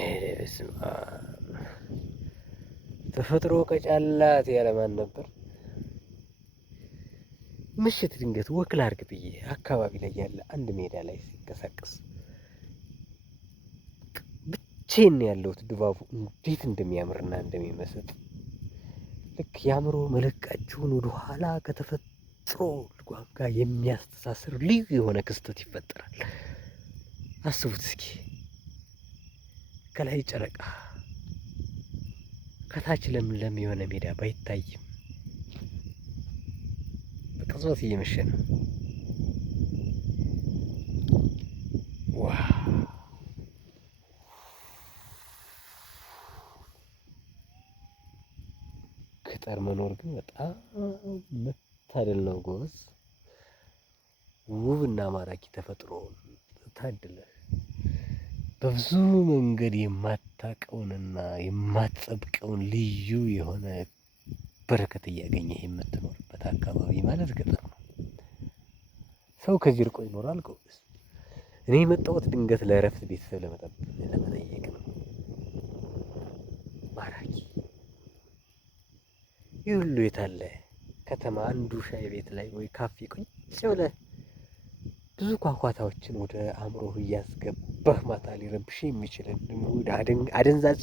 በስመ አብ ተፈጥሮ ቀጫላት ያለማን ነበር። ምሽት ድንገት ወክ ላድርግ ብዬ አካባቢ ላይ ያለ አንድ ሜዳ ላይ ሲንቀሳቀስ ብቻዬን ያለሁት። ድባቡ እንዴት እንደሚያምርና እንደሚመስጥ ልክ የአእምሮ መለቃችሁን ወደኋላ ከተፈጥሮ ልጓም ጋር የሚያስተሳስር ልዩ የሆነ ክስተት ይፈጠራል። አስቡት እስኪ ከላይ ጨረቃ ከታች ለምለም የሆነ ሜዳ ባይታይም በቅጽበት እየመሸ ነው። ገጠር መኖር ግን በጣም መታደል ነው ጎበዝ። ውብና ማራኪ ተፈጥሮ ታድለህ በብዙ መንገድ የማታውቀውንና የማትጠብቀውን ልዩ የሆነ በረከት እያገኘህ የምትኖርበት አካባቢ ማለት ገጠር ነው። ሰው ከዚህ ርቆ ይኖራል ጎበዝ። እኔ የመጣሁት ድንገት ለእረፍት ቤተሰብ ለመጠየቅ ነው። ማራኪ ይህ ሁሉ የታለ ከተማ አንዱ ሻይ ቤት ላይ ወይ ካፌ ቁጭ ብለህ ብዙ ኳኳታዎችን ወደ አእምሮህ እያስገባህ ማታ ሊረብሽ የሚችልን ወደ አደንዛዥ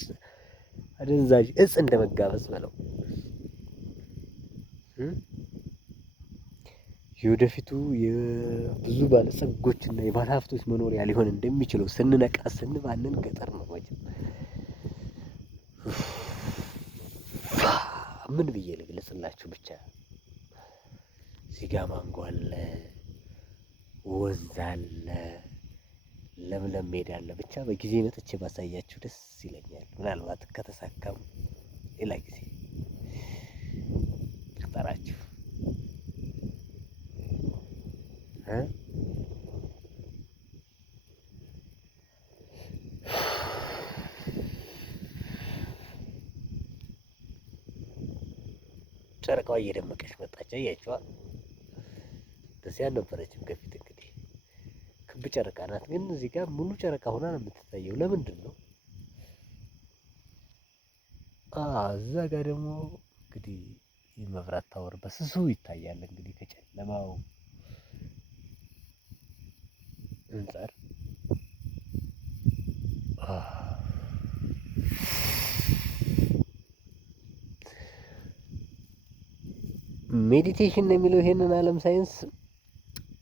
እጽ እንደመጋበዝ በለው። የወደፊቱ የብዙ ባለጸጎችና የባለሀብቶች መኖሪያ ሊሆን እንደሚችለው ስንነቃ ስንባንን ገጠር ነው መቼም። ምን ብዬ ልግለጽላችሁ ብቻ እዚህ ጋ ማንጎ አለ፣ ወንዝ አለ፣ ለምለም ሜዳ አለ። ብቻ በጊዜ መጥቼ ባሳያችሁ ደስ ይለኛል። ምናልባት ከተሳካም ሌላ ጊዜ ልቅጠራችሁ። ጨረቃዋ እየደመቀች መጣች። አያችኋት? እንደዚህ አልነበረችም ከፊት። እንግዲህ ክብ ጨረቃ ናት፣ ግን እዚህ ጋር ሙሉ ጨረቃ ሆና ነው የምትታየው። ለምንድን ነው? እዛ ጋር ደግሞ እንግዲህ የመብራት ታወር በስሱ ይታያል። እንግዲህ ከጨለማው አንፃር ሜዲቴሽን ነው የሚለው ይሄንን ዓለም ሳይንስ።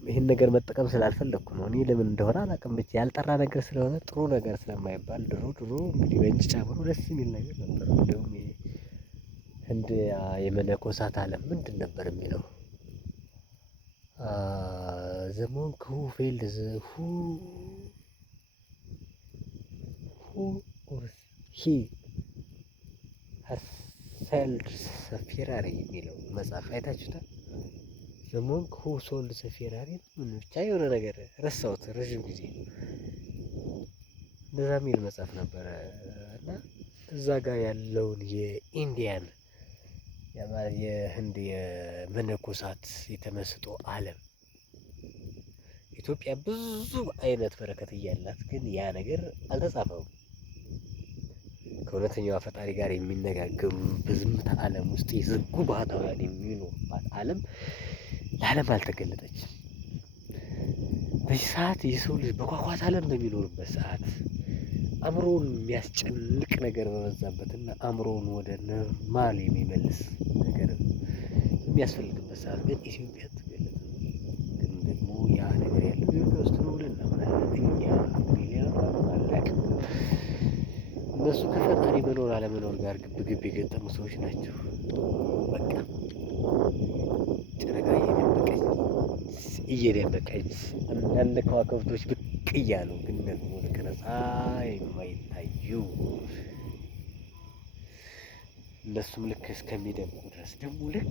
ይሄን ነገር መጠቀም ስላልፈለኩ ነው እኔ ለምን እንደሆነ አላውቅም። ብቻ ያልጠራ ነገር ስለሆነ ጥሩ ነገር ስለማይባል ድሮ እንግዲህ በእንጭ ጫምሮ ደስ የሚል ነገር ነበር። እንደውም ህንድ የመነኮሳት ዓለም ምንድን ነበር የሚለው? ዘ ሞንክ ሁ ፌልድ ሁ ኦር ሂ ሴልድ ፌራሪ የሚለው መጽሐፍ አይታችሁታል? ዘ ሞንክ ሁ ሶልድ ዘ ፌራሪ ምን ብቻ የሆነ ነገር ረሳሁት፣ ረዥም ጊዜ እንደዛ የሚል መጽሐፍ ነበረ። እና እዛ ጋር ያለውን የኢንዲያን የህንድ የመነኮሳት የተመስጦ ዓለም ኢትዮጵያ ብዙ አይነት በረከት እያላት ግን ያ ነገር አልተጻፈውም። ከእውነተኛዋ ፈጣሪ ጋር የሚነጋገሩ በዝምታ ዓለም ውስጥ የዘጉ ባህታውያን የሚኖሩባት ዓለም ለዓለም አልተገለጠችም። በዚህ ሰዓት የሰው ልጅ በኳኳት ዓለም በሚኖርበት ሰዓት አእምሮውን የሚያስጨንቅ ነገር በበዛበትና አእምሮውን ወደ ኖርማል የሚመልስ ነገር የሚያስፈልግበት ሰዓት ግን ኢትዮጵያ አትገለጥም። ግን ደግሞ ያ ነገር ያለው ኢትዮጵያ ውስጥ ነው ብለን እናምናለን። እኛ አናውቅም። እነሱ ከፈጣሪ መኖር አለመኖር ጋር ግብ የገጠሙ ሰዎች ናቸው። በቃ ጨረቃ እየደመቀች አንዳንድ ከዋክብቶች ብቅ እያሉ ግን ደግሞ ለቀረጻ የማይታዩ እነሱም ልክ እስከሚደምቁ ድረስ ደግሞ ልክ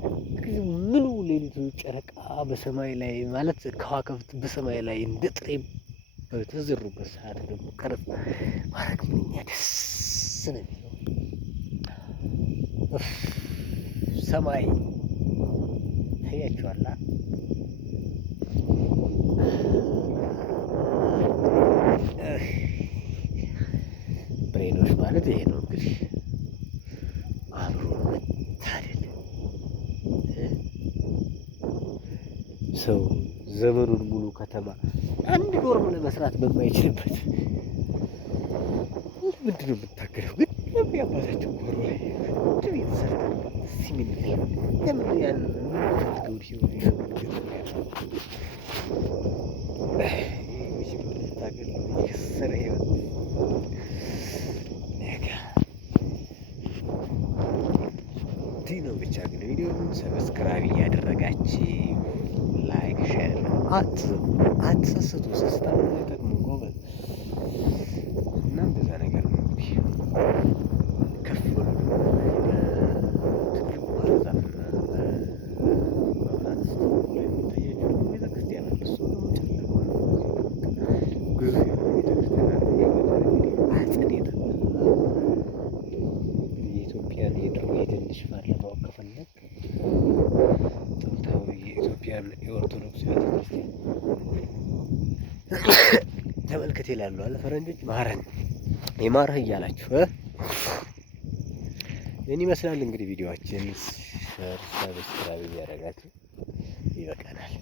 ምኑ ሌሊቱ ጨረቃ በሰማይ ላይ ማለት ከዋክብት በሰማይ ላይ እንደ ጥሬ በተዘሩበት ሰዓት ደግሞ ቀረጽ ማድረግ ምንኛ ደስ ነው የሚለው። ሰማይ ታያችኋላ። ብሬኖች ማለት ይሄ ነው እንግዲህ አብሮ መታደል። ሰው ዘመኑን ሙሉ ከተማ አንድ ዶርም ለመስራት በማይችልበት ምንድን ነው የምታገለው? ግን ለምን ያባታቸው ጓሮ ላይ አንድ ቤት ሰርተን ሲሚን ለምን ያን የምንፈልገውን ህይወት ይሸምገ ታገል የከሰረ ህይወት እንዲህ ነው። ብቻ ግን ቪዲዮውን ሰብስክራይብ እያደረጋችሁ ላይክ ሼር አትሰስቱ። ስስታ ጠቅሞ ጎበዝ እና እንደዛ ነገር ነው እንግዲህ ከፍ ብሎ ትልቁ ባህርዛፍ መብራት የሚታያቸው ደግሞ ቤተክርስቲያን እሱ ደግሞ ትልቁ ግዙ ቤተክርስቲያን አጽድ የኢትዮጵያን የድሮ የትንሽ ባለማወቅ ከፈለግ ጥንታዊ የኢትዮጵያን የኦርቶዶክስ ቤተክርስቲያን ተመልከት ይላሉ አለ ፈረንጆች። ማረን የማረህ እያላችሁ ይህን ይመስላል እንግዲህ ቪዲዮአችን። ሸር ሰብስክራይብ እያደረጋችሁ ይበቃናል።